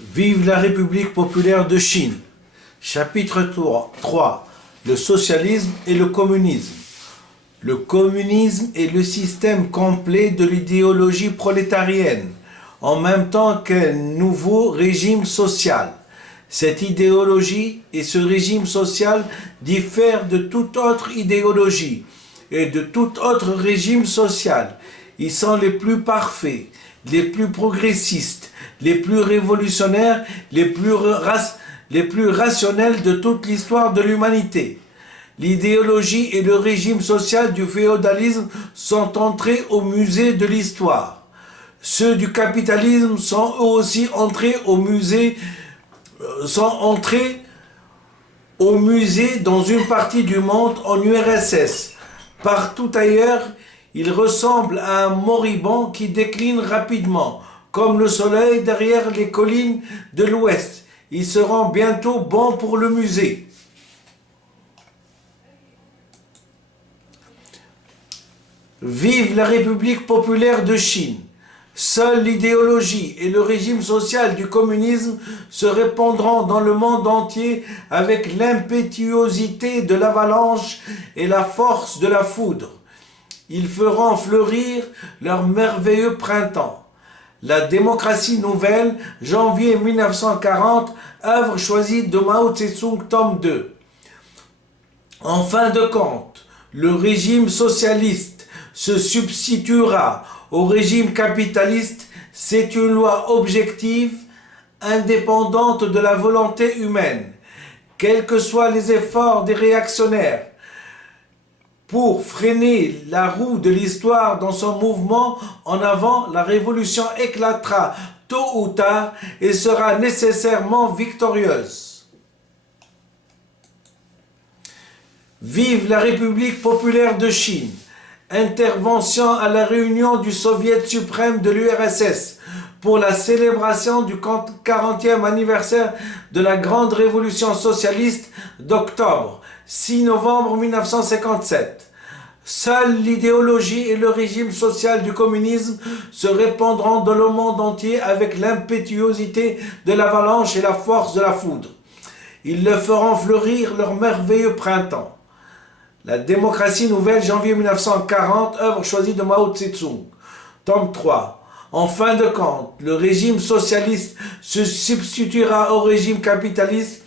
Vive la République populaire de Chine. Chapitre 3. Le socialisme et le communisme. Le communisme est le système complet de l'idéologie prolétarienne, en même temps qu'un nouveau régime social. Cette idéologie et ce régime social diffèrent de toute autre idéologie et de tout autre régime social. Ils sont les plus parfaits, les plus progressistes, les plus révolutionnaires, les plus rationnels de toute l'histoire de l'humanité. L'idéologie et le régime social du féodalisme sont entrés au musée de l'histoire. Ceux du capitalisme sont eux aussi entrés au musée dans une partie du monde en URSS. Partout ailleurs, ils ressemblent à un moribond qui décline rapidement, comme le soleil derrière les collines de l'Ouest. Ils seront bientôt bons pour le musée. Vive la République populaire de Chine. Seule l'idéologie et le régime social du communisme se répandront dans le monde entier avec l'impétuosité de l'avalanche et la force de la foudre. Ils feront fleurir leur merveilleux printemps. La démocratie nouvelle, janvier 1940, œuvre choisie de Mao Tse-tung, tome 2. En fin de compte, le régime socialiste se substituera au régime capitaliste. C'est une loi objective, indépendante de la volonté humaine. Quels que soient les efforts des réactionnaires pour freiner la roue de l'histoire dans son mouvement en avant, la révolution éclatera tôt ou tard et sera nécessairement victorieuse. Vive la République populaire de Chine. Intervention à la réunion du Soviet suprême de l'URSS pour la célébration du 40e anniversaire de la grande révolution socialiste d'octobre, 6 novembre 1957. Seule l'idéologie et le régime social du communisme se répandront dans le monde entier avec l'impétuosité de l'avalanche et la force de la foudre. Ils le feront fleurir leur merveilleux printemps. La démocratie nouvelle, janvier 1940, œuvre choisie de Mao Tse-tung, tome 3. En fin de compte, le régime socialiste se substituera au régime capitaliste.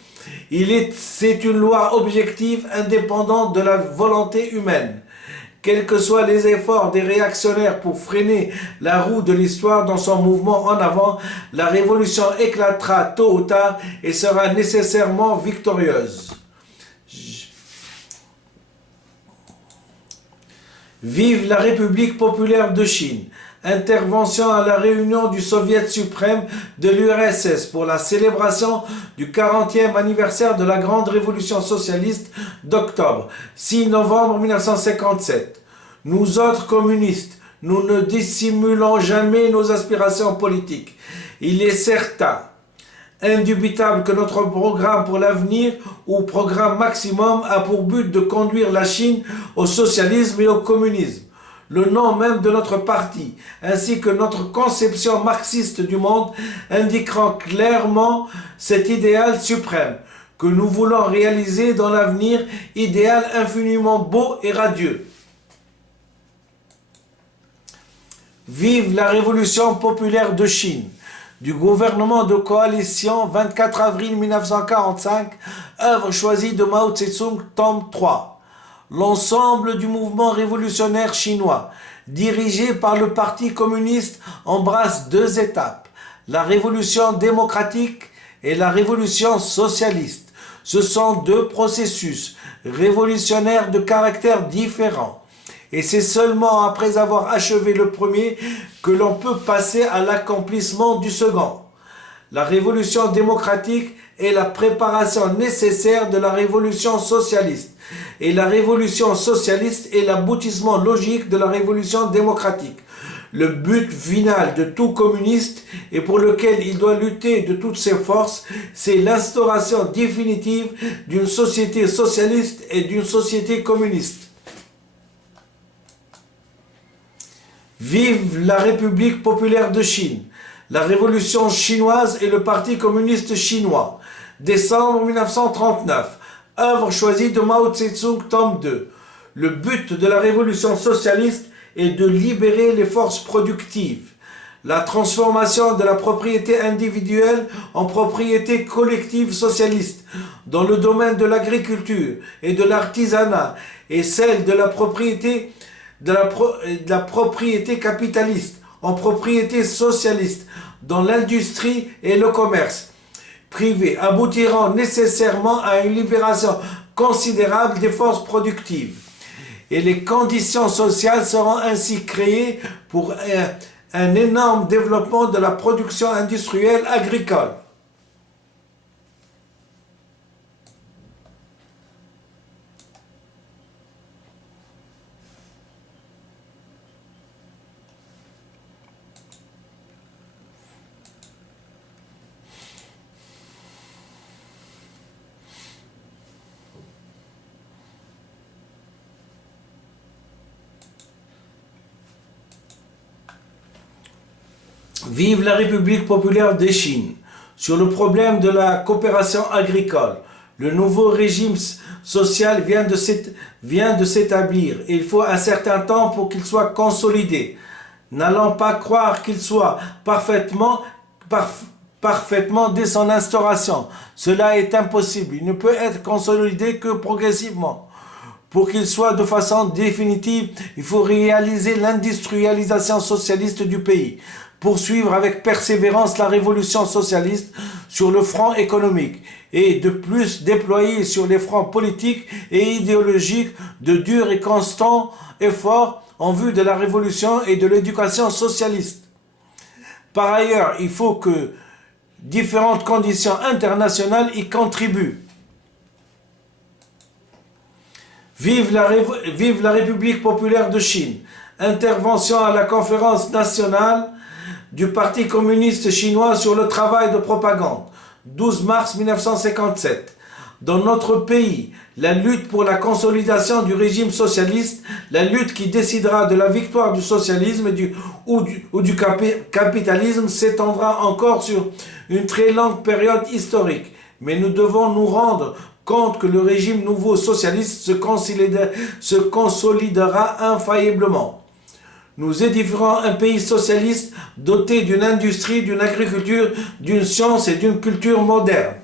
C'est une loi objective, indépendante de la volonté humaine. Quels que soient les efforts des réactionnaires pour freiner la roue de l'histoire dans son mouvement en avant, la révolution éclatera tôt ou tard et sera nécessairement victorieuse. Vive la République populaire de Chine. Intervention à la réunion du Soviet suprême de l'URSS pour la célébration du 40e anniversaire de la grande révolution socialiste d'octobre, 6 novembre 1957. Nous autres communistes, nous ne dissimulons jamais nos aspirations politiques. Il est certain, indubitable que notre programme pour l'avenir ou programme maximum a pour but de conduire la Chine au socialisme et au communisme. Le nom même de notre parti, ainsi que notre conception marxiste du monde, indiqueront clairement cet idéal suprême que nous voulons réaliser dans l'avenir, idéal infiniment beau et radieux. Vive la révolution populaire de Chine. Du gouvernement de coalition, 24 avril 1945, œuvre choisie de Mao Tse-tung, tome 3. L'ensemble du mouvement révolutionnaire chinois, dirigé par le Parti communiste, embrasse deux étapes, la révolution démocratique et la révolution socialiste. Ce sont deux processus révolutionnaires de caractère différent. Et c'est seulement après avoir achevé le premier que l'on peut passer à l'accomplissement du second. La révolution démocratique est la préparation nécessaire de la révolution socialiste. Et la révolution socialiste est l'aboutissement logique de la révolution démocratique. Le but final de tout communiste et pour lequel il doit lutter de toutes ses forces, c'est l'instauration définitive d'une société socialiste et d'une société communiste. Vive la République populaire de Chine. La Révolution chinoise et le Parti communiste chinois. Décembre 1939. Œuvre choisie de Mao Tse-tung, tome 2. Le but de la révolution socialiste est de libérer les forces productives. La transformation de la propriété individuelle en propriété collective socialiste dans le domaine de l'agriculture et de l'artisanat et celle de la propriété capitaliste en propriété socialiste dans l'industrie et le commerce privé aboutiront nécessairement à une libération considérable des forces productives. Et les conditions sociales seront ainsi créées pour un énorme développement de la production industrielle agricole. Vive la République populaire de Chine. Sur le problème de la coopération agricole, le nouveau régime social vient de s'établir et il faut un certain temps pour qu'il soit consolidé. N'allons pas croire qu'il soit parfaitement dès son instauration. Cela est impossible. Il ne peut être consolidé que progressivement. Pour qu'il soit de façon définitive, il faut réaliser l'industrialisation socialiste du pays. Poursuivre avec persévérance la révolution socialiste sur le front économique et de plus déployer sur les fronts politiques et idéologiques de durs et constants efforts en vue de la révolution et de l'éducation socialiste. Par ailleurs, il faut que différentes conditions internationales y contribuent. Vive la République populaire de Chine. Intervention à la conférence nationale du Parti communiste chinois sur le travail de propagande. 12 mars 1957. Dans notre pays, la lutte pour la consolidation du régime socialiste, la lutte qui décidera de la victoire du socialisme ou du capitalisme s'étendra encore sur une très longue période historique. Mais nous devons nous rendre compte que le régime nouveau socialiste se consolidera infailliblement. Nous édifierons un pays socialiste doté d'une industrie, d'une agriculture, d'une science et d'une culture moderne.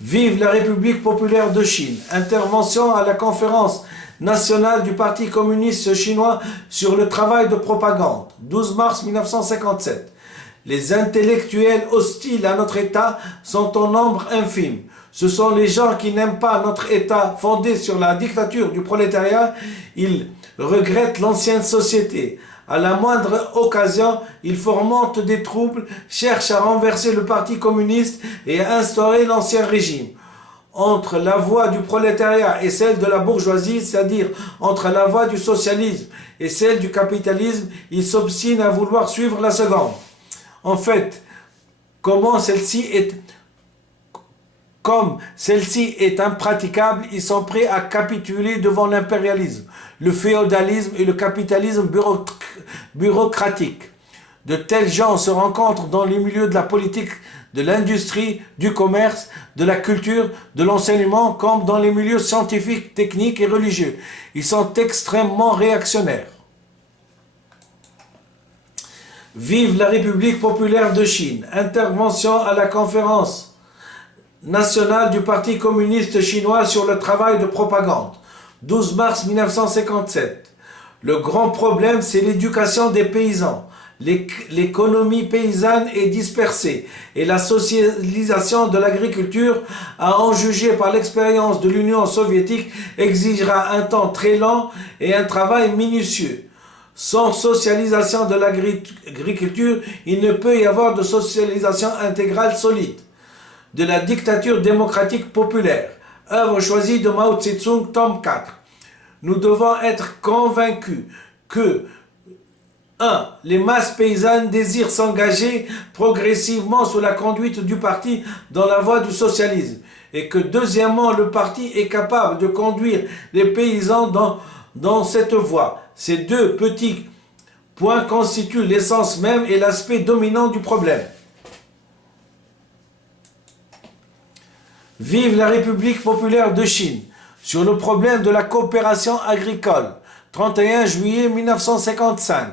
Vive la République populaire de Chine. Intervention à la conférence nationale du Parti communiste chinois sur le travail de propagande. 12 mars 1957. Les intellectuels hostiles à notre État sont en nombre infime. Ce sont les gens qui n'aiment pas notre État fondé sur la dictature du prolétariat. Ils regrettent l'ancienne société. À la moindre occasion, ils fomentent des troubles, cherchent à renverser le Parti communiste et à instaurer l'ancien régime. Entre la voie du prolétariat et celle de la bourgeoisie, c'est-à-dire entre la voie du socialisme et celle du capitalisme, ils s'obstinent à vouloir suivre la seconde. En fait, comme celle-ci est impraticable, ils sont prêts à capituler devant l'impérialisme, le féodalisme et le capitalisme bureaucratique. De tels gens se rencontrent dans les milieux de la politique, de l'industrie, du commerce, de la culture, de l'enseignement, comme dans les milieux scientifiques, techniques et religieux. Ils sont extrêmement réactionnaires. Vive la République populaire de Chine. Intervention à la conférence nationale du Parti communiste chinois sur le travail de propagande. 12 mars 1957. Le grand problème, c'est l'éducation des paysans. L'économie paysanne est dispersée et la socialisation de l'agriculture, à en juger par l'expérience de l'Union soviétique, exigera un temps très lent et un travail minutieux. Sans socialisation de l'agriculture, il ne peut y avoir de socialisation intégrale solide. De la dictature démocratique populaire. Œuvre choisie de Mao Tse-tung, tome 4. Nous devons être convaincus que 1. Les masses paysannes désirent s'engager progressivement sous la conduite du parti dans la voie du socialisme et que deuxièmement, le parti est capable de conduire les paysans dans cette voie. Ces deux petits point constitue l'essence même et l'aspect dominant du problème. Vive la République populaire de Chine. Sur le problème de la coopération agricole, 31 juillet 1955.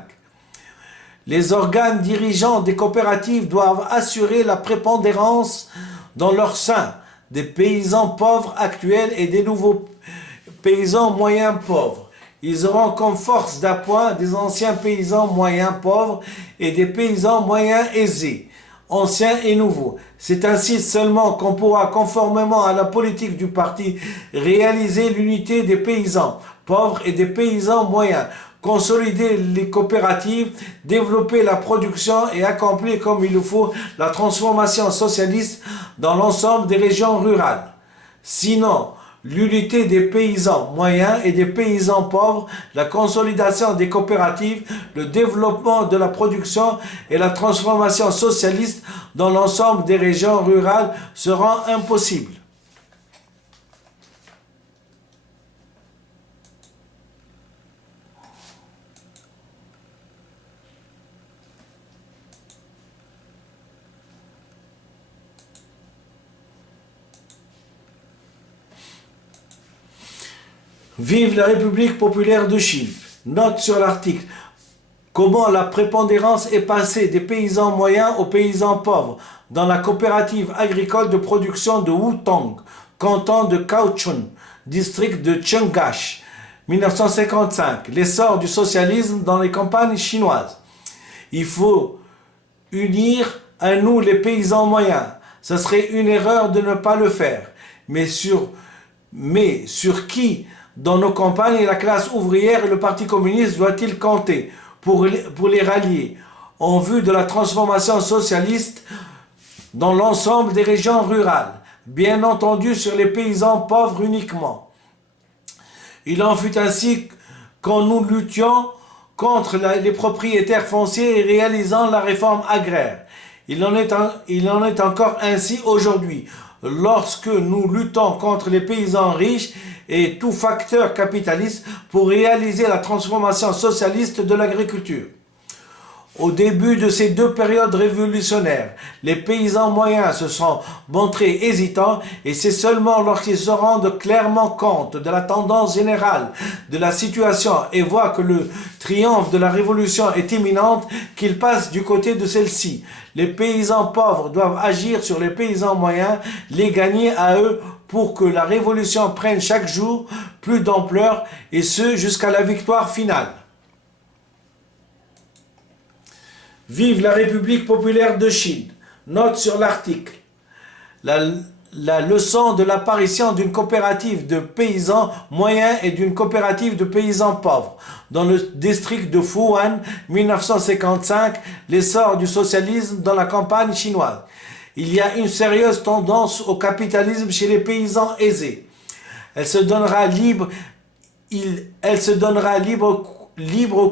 Les organes dirigeants des coopératives doivent assurer la prépondérance dans leur sein des paysans pauvres actuels et des nouveaux paysans moyens pauvres. Ils auront comme force d'appoint des anciens paysans moyens pauvres et des paysans moyens aisés, anciens et nouveaux. C'est ainsi seulement qu'on pourra, conformément à la politique du parti, réaliser l'unité des paysans pauvres et des paysans moyens, consolider les coopératives, développer la production et accomplir comme il le faut la transformation socialiste dans l'ensemble des régions rurales. Sinon, l'unité des paysans moyens et des paysans pauvres, la consolidation des coopératives, le développement de la production et la transformation socialiste dans l'ensemble des régions rurales seront impossibles. Vive la République populaire de Chine. Note sur l'article. Comment la prépondérance est passée des paysans moyens aux paysans pauvres dans la coopérative agricole de production de Wutong, canton de Kaohsiung, district de Tsengash, 1955. L'essor du socialisme dans les campagnes chinoises. Il faut unir à nous les paysans moyens. Ce serait une erreur de ne pas le faire. Mais sur qui dans nos campagnes, la classe ouvrière et le Parti communiste doit-il compter pour les rallier en vue de la transformation socialiste dans l'ensemble des régions rurales, bien entendu sur les paysans pauvres uniquement. Il en fut ainsi quand nous luttions contre les propriétaires fonciers et réalisant la réforme agraire. Il en est encore ainsi aujourd'hui, lorsque nous luttons contre les paysans riches et tout facteur capitaliste pour réaliser la transformation socialiste de l'agriculture. Au début de ces deux périodes révolutionnaires, les paysans moyens se sont montrés hésitants et c'est seulement lorsqu'ils se rendent clairement compte de la tendance générale de la situation et voient que le triomphe de la révolution est imminent qu'ils passent du côté de celle-ci. Les paysans pauvres doivent agir sur les paysans moyens, les gagner à eux pour que la révolution prenne chaque jour plus d'ampleur et ce jusqu'à la victoire finale. Vive la République populaire de Chine. Note sur l'article. La leçon de l'apparition d'une coopérative de paysans moyens et d'une coopérative de paysans pauvres. Dans le district de Fuan, 1955, l'essor du socialisme dans la campagne chinoise. Il y a une sérieuse tendance au capitalisme chez les paysans aisés. Elle se donnera libre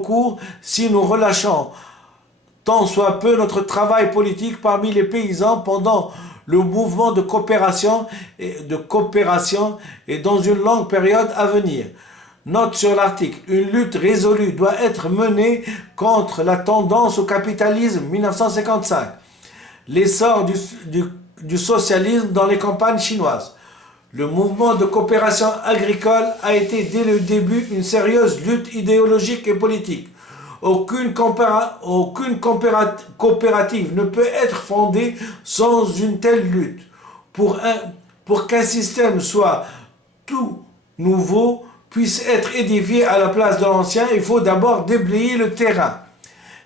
cours si nous relâchons tant soit peu notre travail politique parmi les paysans pendant le mouvement de coopération et dans une longue période à venir. Note sur l'article. Une lutte résolue doit être menée contre la tendance au capitalisme 1955. L'essor du socialisme dans les campagnes chinoises. Le mouvement de coopération agricole a été dès le début une sérieuse lutte idéologique et politique. Aucune coopérative ne peut être fondée sans une telle lutte. Pour qu'un système soit tout nouveau, puisse être édifié à la place de l'ancien, il faut d'abord déblayer le terrain.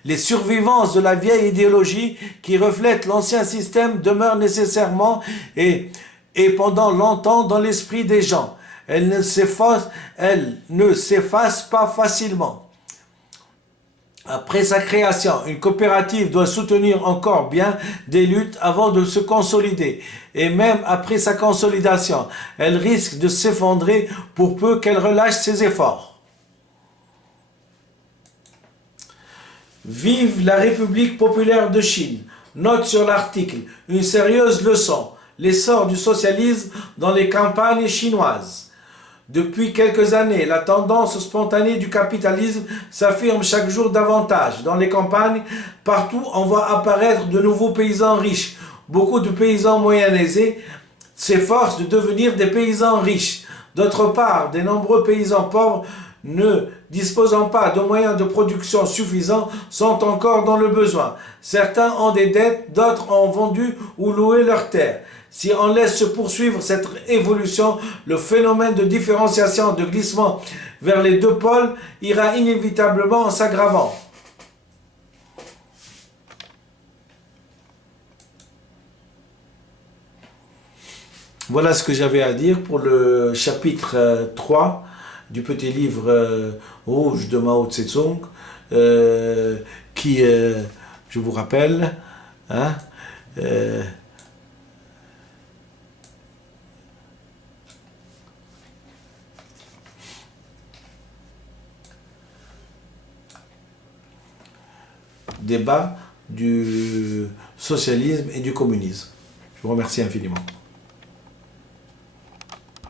Les survivances de la vieille idéologie qui reflète l'ancien système demeurent nécessairement et pendant longtemps dans l'esprit des gens. Elles ne s'effacent pas facilement. Après sa création, une coopérative doit soutenir encore bien des luttes avant de se consolider. Et même après sa consolidation, elle risque de s'effondrer pour peu qu'elle relâche ses efforts. Vive la République populaire de Chine. Note sur l'article. Une sérieuse leçon. L'essor du socialisme dans les campagnes chinoises. Depuis quelques années, la tendance spontanée du capitalisme s'affirme chaque jour davantage. Dans les campagnes, partout, on voit apparaître de nouveaux paysans riches. Beaucoup de paysans moyens aisés s'efforcent de devenir des paysans riches. D'autre part, de nombreux paysans pauvres ne disposant pas de moyens de production suffisants sont encore dans le besoin. Certains ont des dettes, d'autres ont vendu ou loué leurs terres. Si on laisse se poursuivre cette évolution, le phénomène de différenciation, de glissement vers les deux pôles ira inévitablement en s'aggravant. Voilà ce que j'avais à dire pour le chapitre 3 du petit livre rouge de Mao Tse-tung, qui, je vous rappelle, hein, débat du socialisme et du communisme. Je vous remercie infiniment.